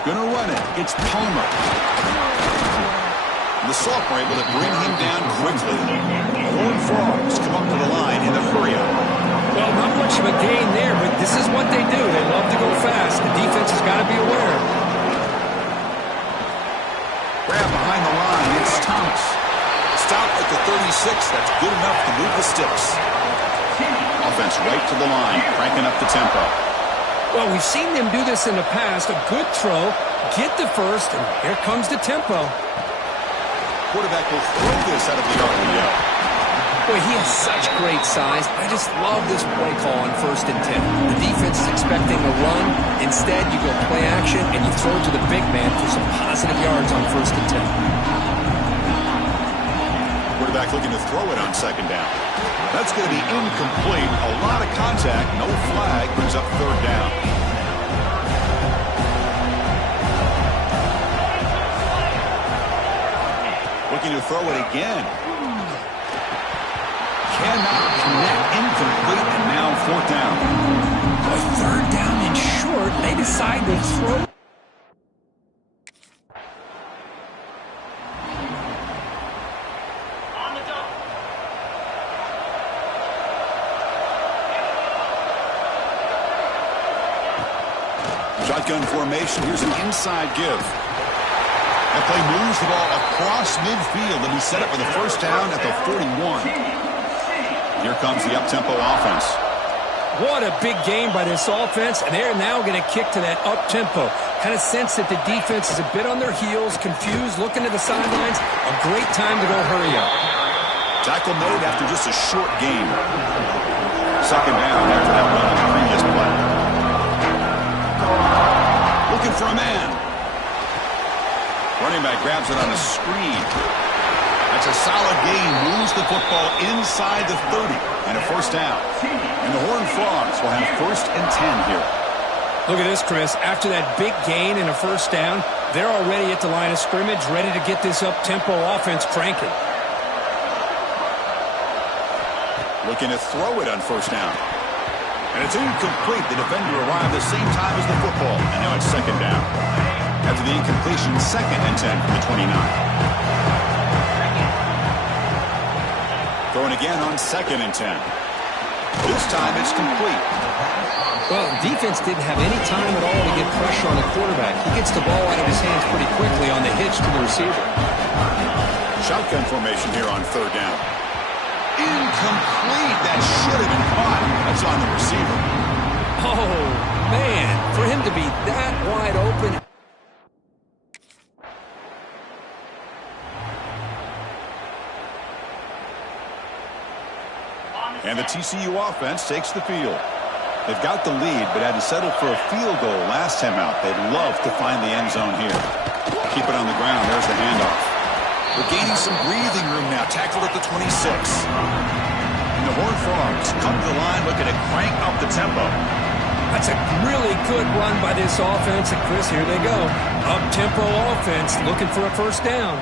Gonna run it. It's Palmer. The sophomore able to bring him down quickly. The Horned Frogs come up to the line in the hurry-up. Well, not much of a gain there, but this is what they do. They love to go fast. The defense has got to be aware. Grab behind the line. It's Thomas. Stop at the 36. That's good enough to move the sticks. Offense right to the line, cranking up the tempo. Well, we've seen them do this in the past. A good throw, get the first, and here comes the tempo. Quarterback will throw this out of the RPO. Boy, he has such great size. I just love this play call on 1st and 10. The defense is expecting a run. Instead, you go play action, and you throw it to the big man for some positive yards on 1st and 10. Quarterback looking to throw it on 2nd down. That's going to be incomplete. A lot of contact. No flag. Brings up 3rd down. Looking to throw it again. Cannot connect. Incomplete. And now 4th down. A 3rd down and short. They decide to throw. Shotgun formation. Here's an inside give. That play moves the ball across midfield. They'll be set up for the 1st down at the 41. Here comes the up-tempo offense. What a big game by this offense, and they're now going to kick to that up-tempo. Kind of sense that the defense is a bit on their heels, confused, looking to the sidelines. A great time to go hurry up. Tackle made after just a short game. 2nd down after that run on the previous play. Looking for a man. Running back grabs it on a screen. That's a solid gain. Moves the football inside the 30 and a 1st down. And the Horned Frogs will have 1st and 10 here. Look at this, Chris. After that big gain and a 1st down, they're already at the line of scrimmage, ready to get this up-tempo offense cranking. Looking to throw it on 1st down. And it's incomplete. The defender arrived the same time as the football. And now it's 2nd down. After the incompletion, 2nd and 10 from the 29. Throwing again on 2nd and 10. This time it's complete. Well, defense didn't have any time at all to get pressure on the quarterback. He gets the ball out of his hands pretty quickly on the hitch to the receiver. Shotgun formation here on 3rd down. Incomplete. That should have been caught. That's on the receiver. Oh, man. For him to be that wide open. And the TCU offense takes the field. They've got the lead, but had to settle for a field goal last time out. They'd love to find the end zone here. Keep it on the ground. There's the handoff. We're gaining some breathing room now. Tackled at the 26. And the Horned Frogs come to the line looking to crank up the tempo. That's a really good run by this offense. And, Chris, here they go. Up-tempo offense looking for a 1st down.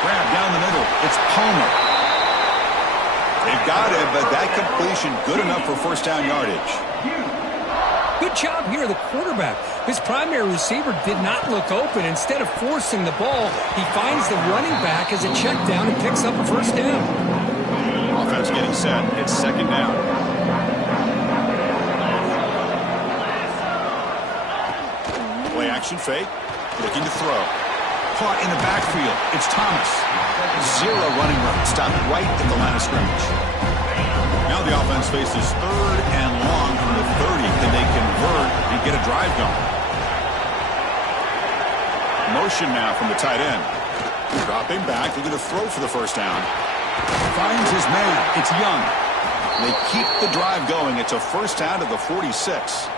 Grab down the middle. It's Palmer. They've got it, but that completion good enough for 1st down yardage. Good job here, the quarterback. His primary receiver did not look open. Instead of forcing the ball, he finds the running back as a check down and picks up a 1st down. Offense getting set. It's 2nd down. Play action fake. Looking to throw. Caught in the backfield. It's Thomas. 0 running room. Stopped right at the line of scrimmage. Now the offense faces 3rd and long from the 30. Can they convert and get a drive going? Motion now from the tight end. Dropping back. Looking to throw for the 1st down. Finds his man. It's Young. They keep the drive going. It's a 1st down to the 46.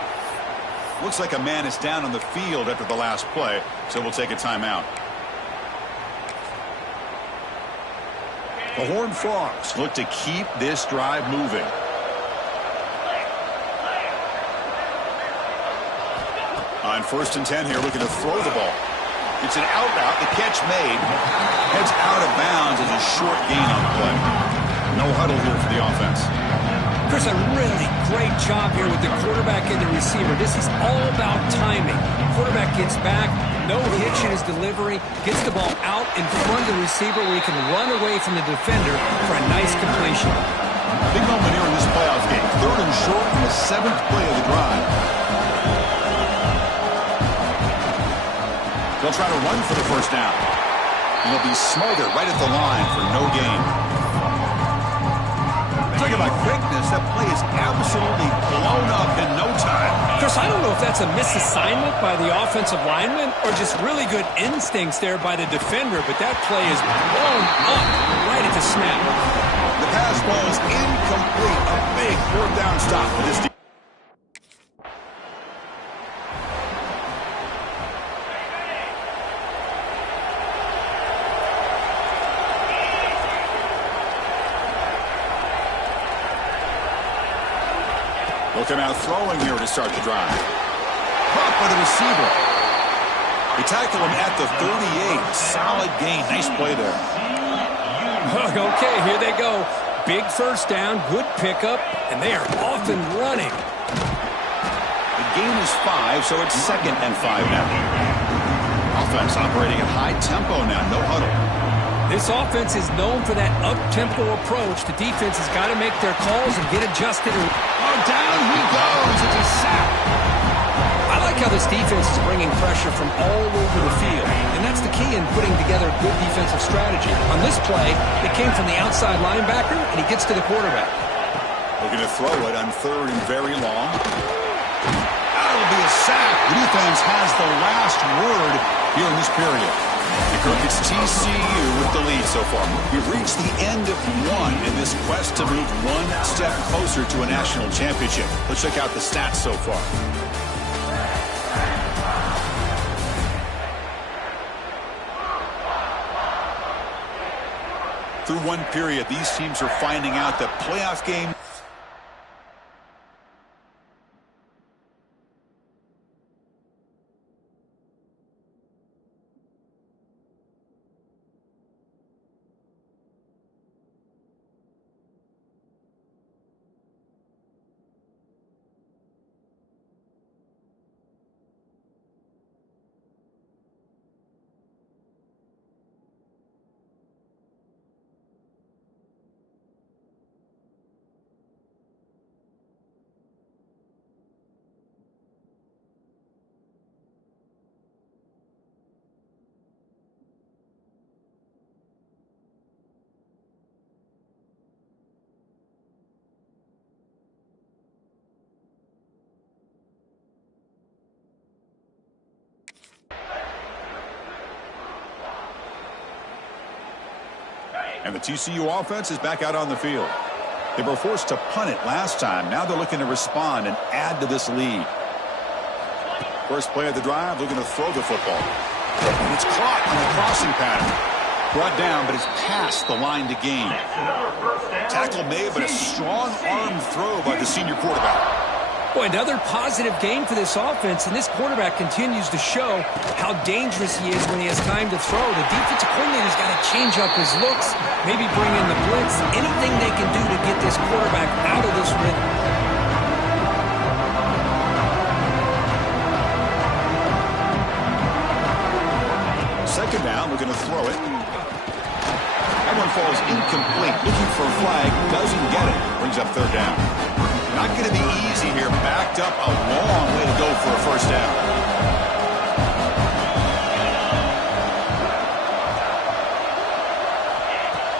Looks like a man is down on the field after the last play, so we'll take a timeout. The Horned Frogs look to keep this drive moving. On 1st and 10 here, looking to throw the ball. It's an out route. The catch made. Heads out of bounds as a short gain on the play. No huddle here for the offense. Chris, a really great job here with the quarterback and the receiver. This is all about timing. Quarterback gets back, no hitch in his delivery, gets the ball out in front of the receiver where he can run away from the defender for a nice completion. Big moment here in this playoff game. 3rd and short in the 7th play of the drive. They'll try to run for the first down. And they'll be smothered right at the line for no gain. Talking about quickness, that play is absolutely blown up in no time. Chris, I don't know if that's a misassignment by the offensive lineman or just really good instincts there by the defender, but that play is blown up right at the snap. The pass ball is incomplete. A big 4th down stop for this team. They'll come out throwing here to start the drive. Caught by the receiver. They tackle him at the 38. Solid gain. Nice play there. Okay, here they go. Big first down, good pickup, and they are off and running. The gain is 5, so it's 2nd and 5 now. Offense operating at high tempo now. No huddle. This offense is known for that up-tempo approach. The defense has got to make their calls and get adjusted. Oh, down he goes. It's a sack. I like how this defense is bringing pressure from all over the field, and that's the key in putting together a good defensive strategy. On this play, it came from the outside linebacker, and he gets to the quarterback. Looking to throw it on 3rd and very long. That'll be a sack. The defense has the last word here in this period. It's TCU with the lead so far. We've reached the end of 1 in this quest to move 1 step closer to a national championship. Let's check out the stats so far. Through 1 period, these teams are finding out that playoff game. And the TCU offense is back out on the field. They were forced to punt it last time. Now they're looking to respond and add to this lead. First play of the drive, looking to throw the football. And it's caught on the crossing pattern. Brought down, but it's past the line to gain. Tackle made, but a strong arm throw by the senior quarterback. Boy, another positive game for this offense, and this quarterback continues to show how dangerous he is when he has time to throw. The defensive coordinator's got to change up his looks, maybe bring in the blitz, anything they can do to get this quarterback out of this rhythm. Second down, we're going to throw it. That one falls incomplete. Looking for a flag, doesn't get it. Brings up 3rd down. Not going to be easy here. Backed up a long way to go for a first down.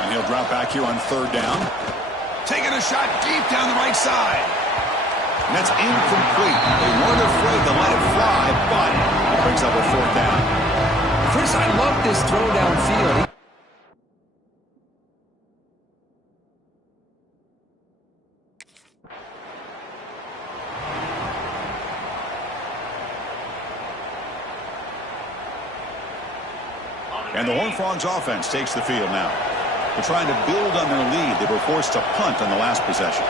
And he'll drop back here on 3rd down. Taking a shot deep down the right side. And that's incomplete. They weren't afraid to let it fly, but it brings up a 4th down. Chris, I love this throw downfield. And the Horned Frogs offense takes the field now. They're trying to build on their lead. They were forced to punt on the last possession.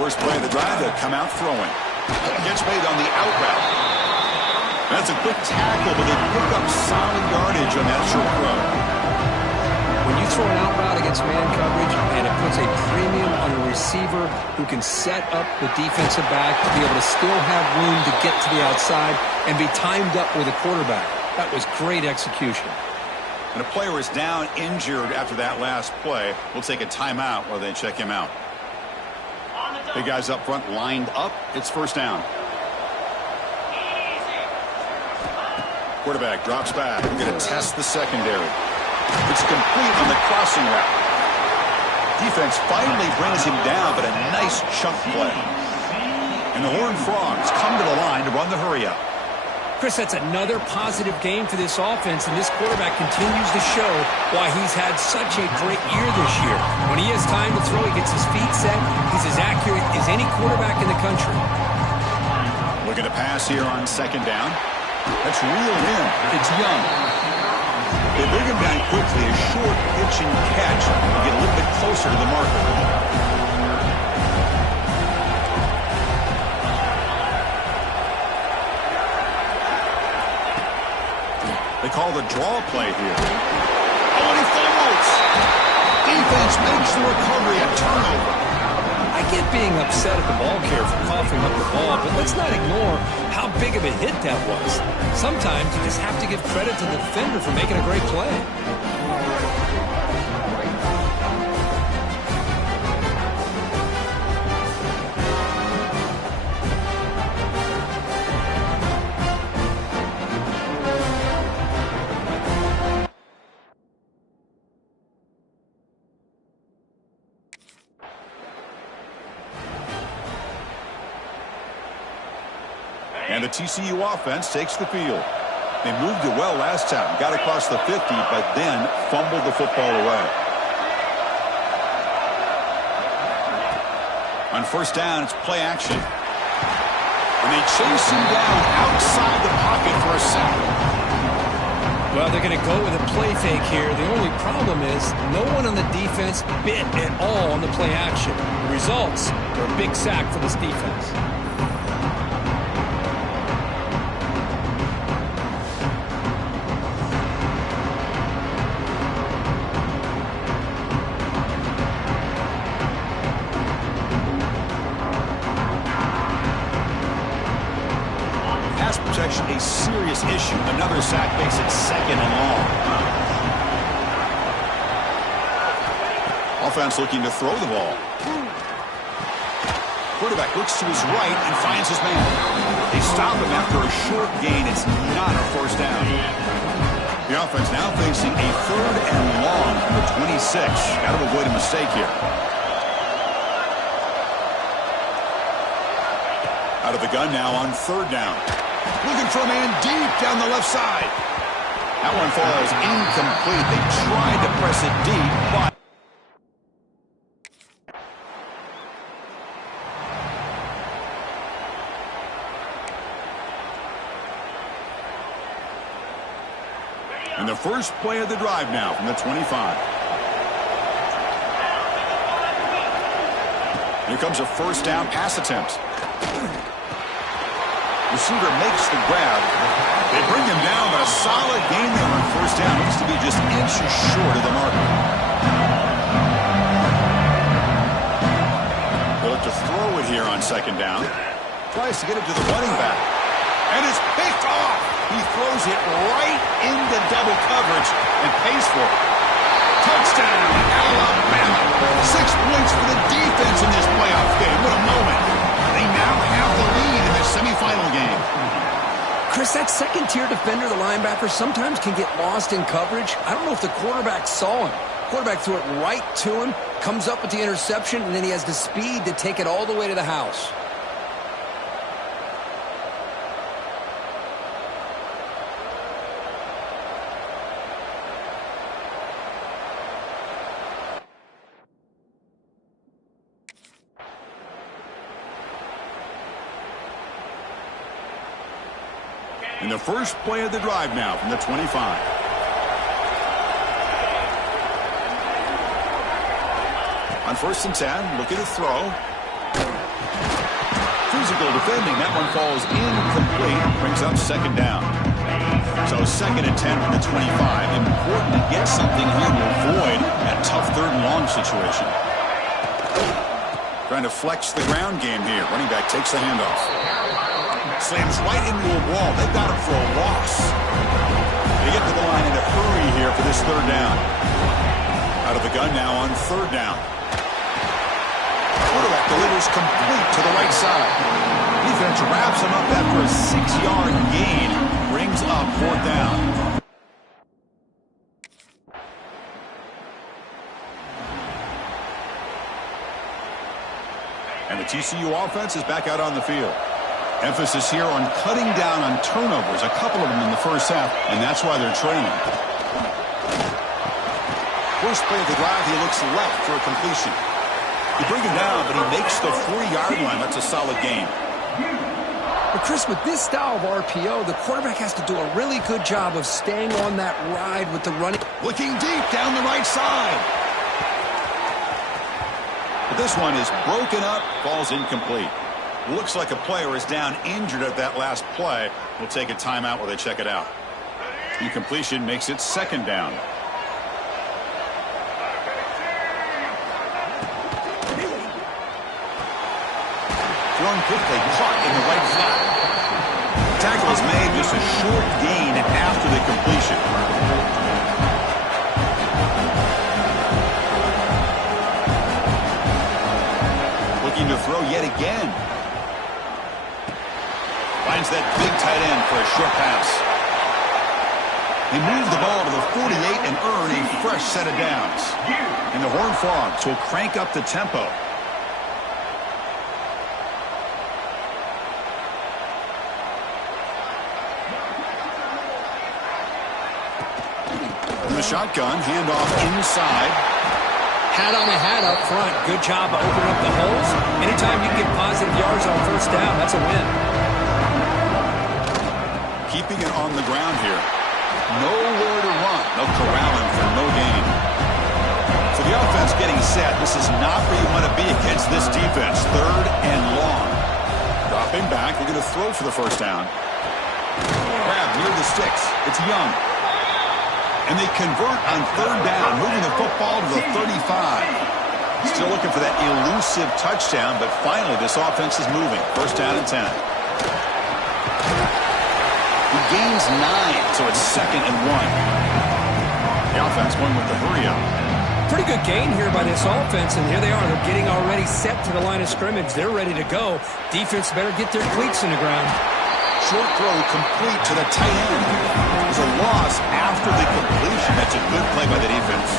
First play of the drive, they'll come out throwing. Gets made on the out route. That's a quick tackle, but they pick up solid yardage on that short throw. When you throw an out route against man coverage, and it puts a premium on a receiver who can set up the defensive back to be able to still have room to get to the outside and be timed up with a quarterback. That was great execution. And a player is down injured after that last play. We'll take a timeout while they check him out. Big guys up front lined up. It's first down. Quarterback drops back. We're going to test the secondary. It's complete on the crossing route. Defense finally brings him down, but a nice chunk play. And the Horned Frogs come to the line to run the hurry-up. Chris, that's another positive game for this offense, and this quarterback continues to show why he's had such a great year this year. When he has time to throw, he gets his feet set. He's as accurate as any quarterback in the country. Looking to pass here on second down. That's reeled in. It's Young. They bring him down quickly. A short pitch and catch to get a little bit closer to the marker. They call the draw play here. Oh, and he fumbles. Defense makes the recovery a turnover. I get being upset at the ball carrier for coughing up the ball, but let's not ignore how big of a hit that was. Sometimes you just have to give credit to the defender for making a great play. And the TCU offense takes the field. They moved it well last time, got across the 50, but then fumbled the football away. On first down, it's play action. And they chase him down outside the pocket for a sack. Well, they're going to go with a play fake here. The only problem is no one on the defense bit at all on the play action. The results are a big sack for this defense. A serious issue. Another sack makes it second and long. Offense looking to throw the ball. Quarterback looks to his right and finds his man. They stop him after a short gain. It's not a first down. The offense now facing a third and long from the 26. Got to avoid a mistake here. Out of the gun now on third down. Looking for a man deep down the left side. That one falls incomplete. They tried to press it deep, but and the first play of the drive now from the 25. Here comes a first down pass attempt. Receiver makes the grab. They bring him down, but a solid gain there on first down. Looks to be just inches short of the marker. They'll look to throw it here on second down. Tries to get it to the running back. And it's picked off. He throws it right into double coverage and pays for it. Touchdown, Alabama. 6 points for the defense in this playoff game. What a moment. They now have the lead in the semifinal game. Chris, that second-tier defender, the linebacker, sometimes can get lost in coverage. I don't know if the quarterback saw him. Quarterback threw it right to him, comes up with the interception, and then he has the speed to take it all the way to the house. In the first play of the drive now from the 25. On first and 10, looking to throw. Threw physical defending. That one falls incomplete. Brings up second down. So second and 10 from the 25. Important to get something here to avoid that tough third and long situation. Trying to flex the ground game here. Running back takes the handoff. Slams right into a wall. They've got him for a loss. They get to the line in a hurry here for this third down. Out of the gun now on third down. Quarterback delivers complete to the right side. Defense wraps him up after a 6-yard gain. Brings up fourth down. And the TCU offense is back out on the field. Emphasis here on cutting down on turnovers, a couple of them in the first half, and that's why they're training. First play of the drive, he looks left for a completion. You bring him down, but he makes the 4-yard line. That's a solid gain. But Chris, with this style of RPO, the quarterback has to do a really good job of staying on that ride with the running. Looking deep down the right side. But this one is broken up, falls incomplete. Looks like a player is down injured at that last play. We'll take a timeout while they check it out. Incompletion makes it second down. Thrown quickly, caught in the right flat. Tackle is made, just a short gain after the completion. Looking to throw yet again. Finds that big tight end for a short pass. They move the ball to the 48 and earn a fresh set of downs. And the Horned Frogs will crank up the tempo. From the shotgun, handoff inside. Hat on a hat up front. Good job of opening up the holes. Anytime you can get positive yards on first down, that's a win. Keeping it on the ground here. Nowhere to run. No corralling for no gain. So the offense getting set. This is not where you want to be against this defense. Third and long. Dropping back. They're going to throw for the first down. Grab near the sticks. It's Young. And they convert on third down, moving the football to the 35. Still looking for that elusive touchdown, but finally this offense is moving. First down and 10. He gains 9, so it's second and 1. The offense going with the hurry up. Pretty good gain here by this offense, and here they are. They're getting already set to the line of scrimmage. They're ready to go. Defense better get their cleats in the ground. Short throw complete to the tight end. There's a loss after the completion. That's a good play by the defense.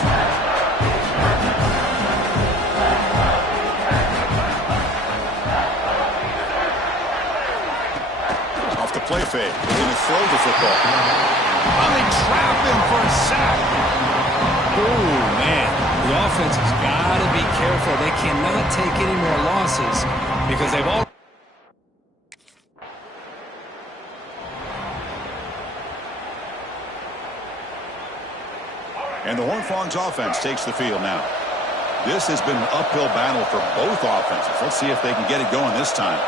Off the play fake. They're going to throw the football. Oh, they trap him for a sack. Oh, man. The offense has got to be careful. They cannot take any more losses because they've all. And the Horned Frogs offense takes the field now. This has been an uphill battle for both offenses. Let's see if they can get it going this time.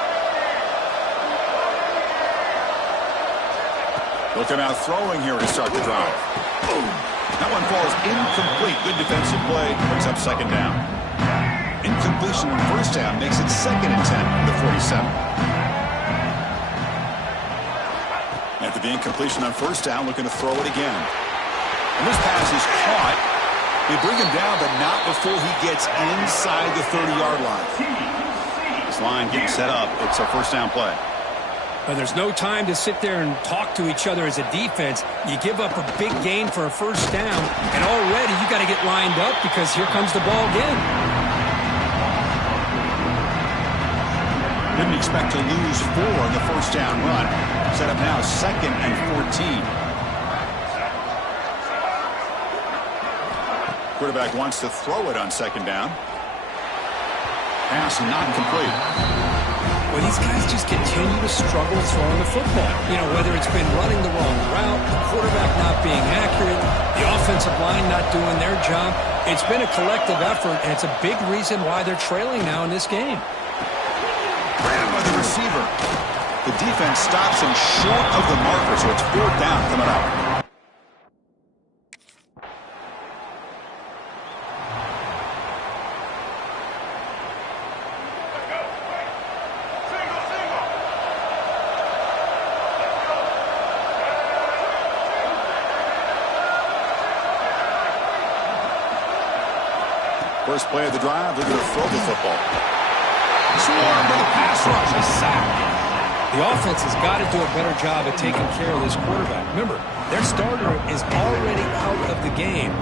Looking out throwing here to start the drive. That one falls incomplete. Good defensive play. Brings up second down. Incompletion on first down makes it second and 10 from the 47. After the incompletion on first down, looking to throw it again. And this pass is caught. They bring him down, but not before he gets inside the 30-yard line. This line getting set up. It's a first down play. But there's no time to sit there and talk to each other as a defense. You give up a big gain for a first down, and already you got to get lined up because here comes the ball again. Didn't expect to lose 4 in the first down run. Set up now second and 14. Quarterback wants to throw it on second down. Pass not complete. Well, these guys just continue to struggle throwing the football. You know, whether it's been running the wrong route, the quarterback not being accurate, the offensive line not doing their job. It's been a collective effort, and it's a big reason why they're trailing now in this game. Grabbed by the receiver. The defense stops him short of the marker, so it's 4th down coming up. First play of the drive, they're going to throw the football. Swarmed with a pass rush, a sack. The offense has got to do a better job at taking care of this quarterback. Remember, their starter is already out of the game.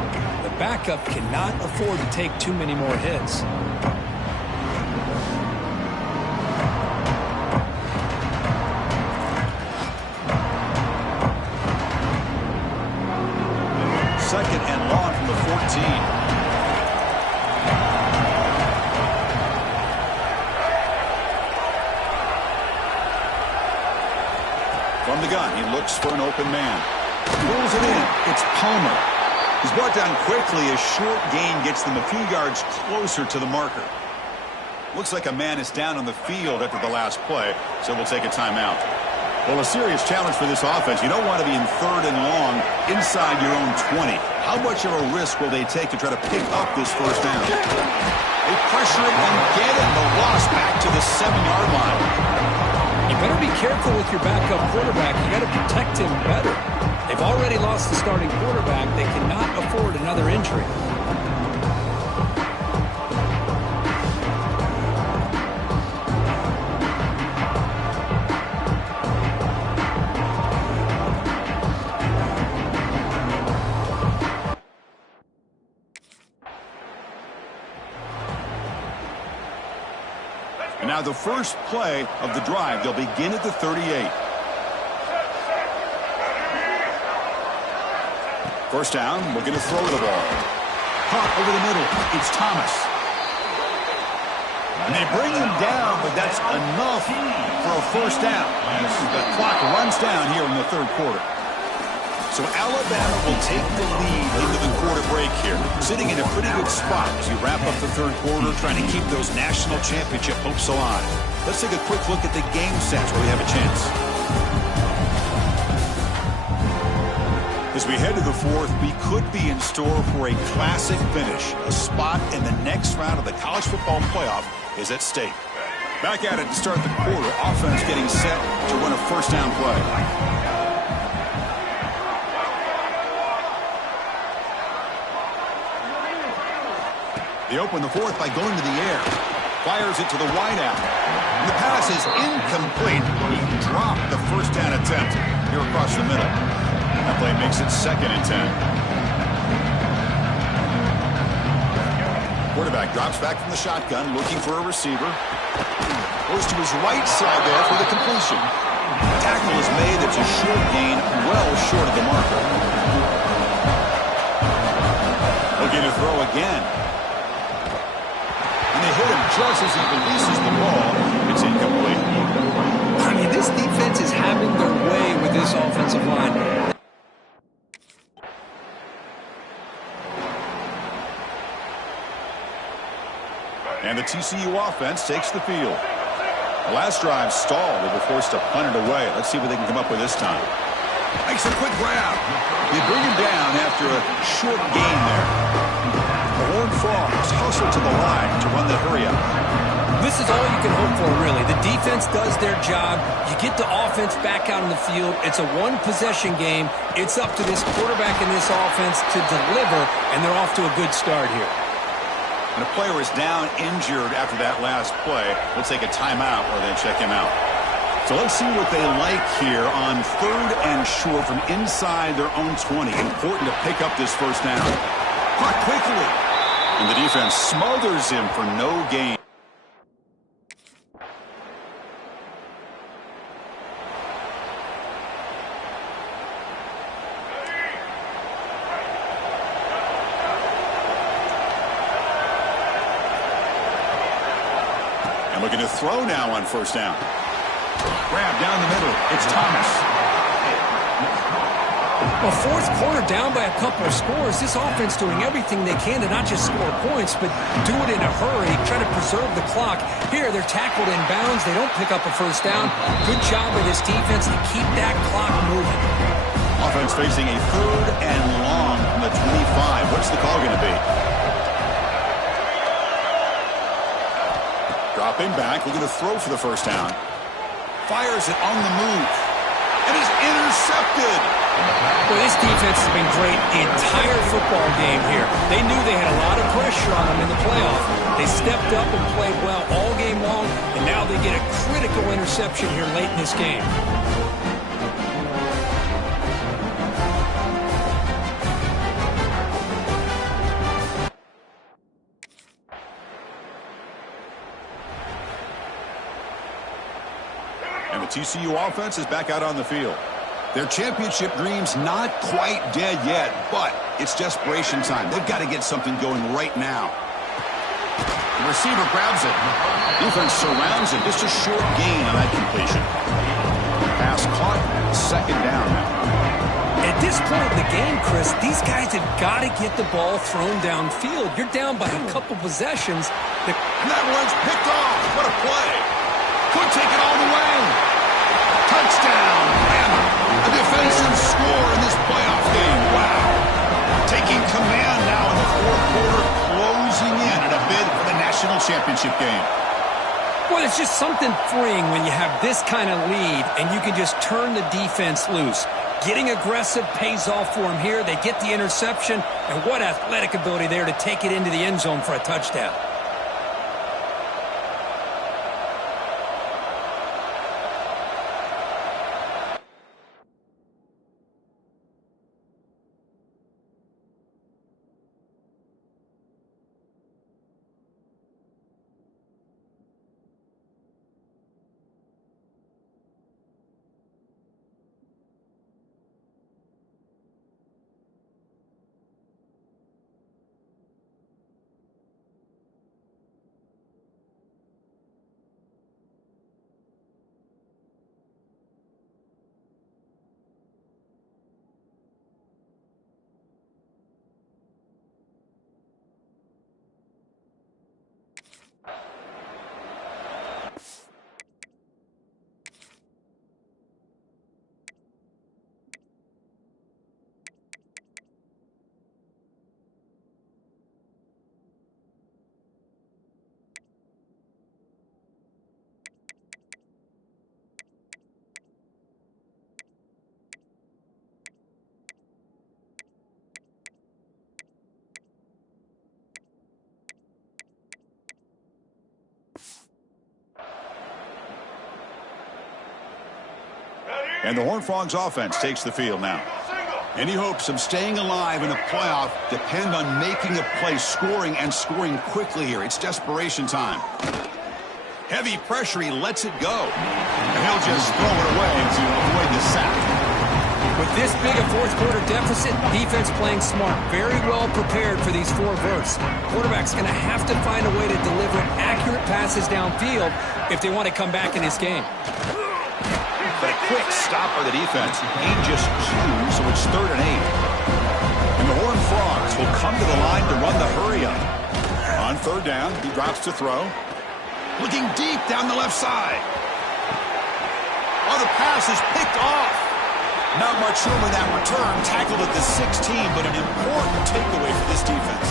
The backup cannot afford to take too many more hits. Second and long from the 14. From the gun, he looks for an open man. Pulls it in. It's Palmer. He's brought down quickly. A short gain gets them a few yards closer to the marker. Looks like a man is down on the field after the last play, so we'll take a timeout. Well, a serious challenge for this offense. You don't want to be in 3rd and long inside your own 20. How much of a risk will they take to try to pick up this first down? They pressure it and get it. The loss back to the 7-yard line. You better be careful with your backup quarterback. You got to protect him better. They've already lost the starting quarterback. They cannot afford another injury. And now the first play of the drive, they'll begin at the 38. First down, we're going to throw the ball. Pop over the middle. It's Thomas. And they bring him down, but that's enough for a first down. The clock runs down here in the 3rd quarter. So Alabama will take the lead into the quarter break here, sitting in a pretty good spot as you wrap up the 3rd quarter, trying to keep those national championship hopes alive. Let's take a quick look at the game sense where we have a chance. As we head to the 4th, we could be in store for a classic finish. A spot in the next round of the college football playoff is at stake. Back at it to start the quarter. Offense getting set to run a first down play. They open the 4th by going to the air. Fires it to the wideout. And the pass is incomplete. He dropped the first down attempt here across the middle. That play makes it 2nd and 10. Quarterback drops back from the shotgun, looking for a receiver. Goes to his right side there for the completion. The tackle is made. It's a short gain, well short of the marker. Looking to throw again. And they hit him just as he releases the ball. It's incomplete. I mean, this defense is having their way with this offensive line. And the TCU offense takes the field. The last drive stalled. They were forced to punt it away. Let's see what they can come up with this time. Makes a quick grab. They bring him down after a short gain there. The Horned Frogs hustle to the line to run the hurry up. This is all you can hope for, really. The defense does their job. You get the offense back out on the field. It's a one-possession game. It's up to this quarterback and this offense to deliver, and they're off to a good start here. And a player is down injured after that last play. We'll take a timeout or then check him out. So let's see what they like here on 3rd and short from inside their own 20. Important to pick up this first down. Caught quickly. And the defense smothers him for no gain. Looking to throw now on first down. Grab down the middle. It's Thomas. Well, fourth quarter down by a couple of scores. This offense doing everything they can to not just score points, but do it in a hurry, try to preserve the clock. Here, they're tackled in bounds. They don't pick up a first down. Good job by this defense to keep that clock moving. Offense facing a 3rd and long from the 25. What's the call going to be? Dropping back, looking to throw for the first down. Fires it on the move. And is intercepted. Well, this defense has been great the entire football game here. They knew they had a lot of pressure on them in the playoff. They stepped up and played well all game long, and now they get a critical interception here late in this game. And the TCU offense is back out on the field. Their championship dreams not quite dead yet, but it's desperation time. They've got to get something going right now. The receiver grabs it. Defense surrounds it. Just a short gain on that completion. Pass caught. 2nd down now. At this point in the game, Chris, these guys have got to get the ball thrown downfield. You're down by a couple possessions. And that one's picked off. What a play. Could take it all the way. Touchdown. Bama. A defensive score in this playoff game. Wow. Taking command now in the 4th quarter, closing in a bid for the national championship game. Well, it's just something freeing when you have this kind of lead and you can just turn the defense loose. Getting aggressive pays off for them here. They get the interception, and what athletic ability there to take it into the end zone for a touchdown. And the Horned Frogs offense takes the field now. Any hopes of staying alive in a playoff depend on making a play, scoring, and scoring quickly here. It's desperation time. Heavy pressure, he lets it go. And he'll just throw it away to avoid the sack. With this big a 4th quarter deficit, defense playing smart, very well prepared for these 4 verts. Quarterback's going to have to find a way to deliver accurate passes downfield if they want to come back in this game. But a quick stop by the defense. Gain just 2, so it's 3rd and 8. And the Horned Frogs will come to the line to run the hurry-up. On 3rd down, he drops to throw. Looking deep down the left side. Oh, the pass is picked off. Not much room in that return. Tackled at the 16, but an important takeaway for this defense.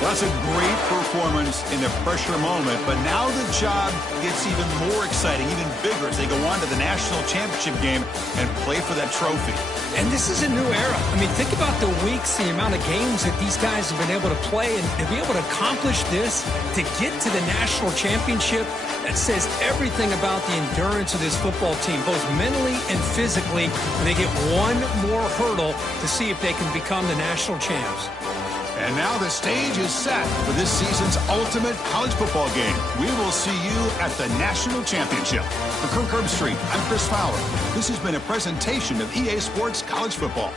That's a great performance in the pressure moment, but now the job gets even more exciting, even bigger as they go on to the national championship game and play for that trophy. And this is a new era. I mean, think about the weeks, the amount of games that these guys have been able to play, and to be able to accomplish this, to get to the national championship, that says everything about the endurance of this football team, both mentally and physically, when they get one more hurdle to see if they can become the national champs. And now the stage is set for this season's ultimate college football game. We will see you at the national championship. For Crumbs Street, I'm Chris Fowler. This has been a presentation of EA Sports College Football.